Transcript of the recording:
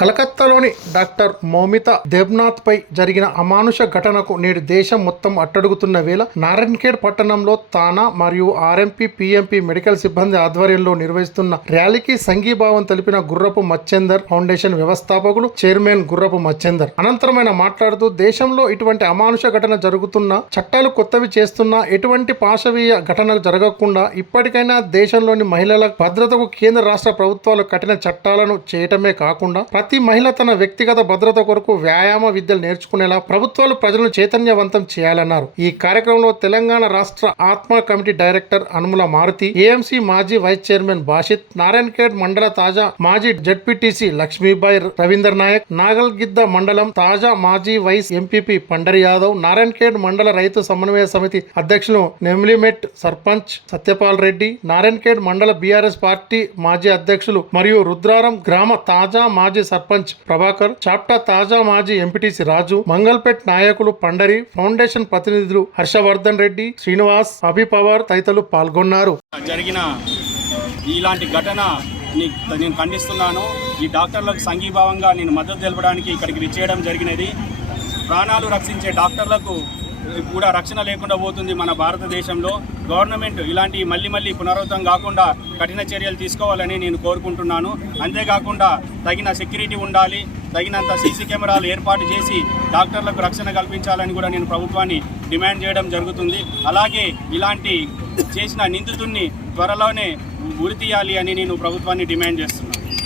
కలకత్తాలోని doctor Moumita Debnath పై జరిగిన అమానుష ఘటనకు నేడు దేశం మొత్తం అట్టడుగుతున్న వేళ నారాయణఖేడ్ పట్టణంలో తానా మరియు ఆర్ఎంపీ పీఎంపీ మెడికల్ సిబ్బంది ఆధ్వర్యంలో నిర్వహిస్తున్న ర్యాలీకి సంఘీభావం తెలిపిన గుర్రపు మచ్చేందర్ ఫౌండేషన్ వ్యవస్థాపకులు చైర్మన్ గుర్రపు మచ్చేందర్ అనంతరం ఆయన మాట్లాడుతూ దేశంలో ఇటువంటి అమానుష ఘటన జరుగుతున్నా చట్టాలు కొత్తవి చేస్తున్నా ఎటువంటి పాశవీయ ఘటన జరగకుండా ఇప్పటికైనా దేశంలోని మహిళల భద్రతకు కేంద్ర రాష్ట్ర ప్రభుత్వాలు కఠిన చట్టాలను చేయటమే కాకుండా ప్రతి మహిళ తన వ్యక్తిగత భద్రత కొరకు వ్యాయామ విద్యలు నేర్చుకునేలా ప్రభుత్వాలు ప్రజలను చైతన్యవంతం చేయాలన్నారు. ఈ కార్యక్రమంలో తెలంగాణ రాష్ట్ర ఆత్మ committee director Anumula Maruthi, AMC మాజీ వైస్ చైర్మన్ బాషిత్, నారాయణఖేడ్ మండల తాజా మాజీ జడ్పీటీసీ లక్ష్మీబాయి రవీందర్ నాయక్, నాగల్గిద్ద మండలం తాజా మాజీ వైస్ ఎంపీపీ పండరి యాదవ్, నారాయణఖేడ్ మండల రైతు సమన్వయ సమితి అధ్యక్షులు నెమ్లిమెట్ సర్పంచ్ సత్యపాల్ రెడ్డి, నారాయణఖేడ్ మండల బీఆర్ఎస్ పార్టీ మాజీ అధ్యక్షులు మరియు రుద్రారం గ్రామ తాజా మాజీ సర్పంచ్ ప్రభాకర్, చాప్టా తాజా మాజీ ఎంపీటీసీ రాజు, మంగల్పేట్ నాయకులు పండరి, ఫౌండేషన్ ప్రతినిధులు హర్షవర్ధన్ రెడ్డి, శ్రీనివాస్, అభి పవార్ తదితరులు పాల్గొన్నారు. జరిగిన ఇలాంటి ఘటన నేను ఖండిస్తున్నాను. ఈ డాక్టర్లకు సంఘీభావంగా నేను మద్దతు తెలపడానికి ఇక్కడికి విచ్చేయడం జరిగినది. ప్రాణాలు రక్షించే డాక్టర్లకు కూడా రక్షణ లేకుండా పోతుంది మన భారతదేశంలో. గవర్నమెంట్ ఇలాంటి మళ్ళీ పునరావృతం కాకుండా కఠిన చర్యలు తీసుకోవాలని నేను కోరుకుంటున్నాను. అంతేకాకుండా తగిన సెక్యూరిటీ ఉండాలి, తగినంత సీసీ కెమెరాలు ఏర్పాటు చేసి డాక్టర్లకు రక్షణ కల్పించాలని కూడా నేను ప్రభుత్వాన్ని డిమాండ్ చేయడం జరుగుతుంది. అలాగే ఇలాంటి చేసిన నిందితుడిని త్వరలోనే ఉరి తీయాలి అని నేను ప్రభుత్వాన్ని డిమాండ్ చేస్తున్నాను.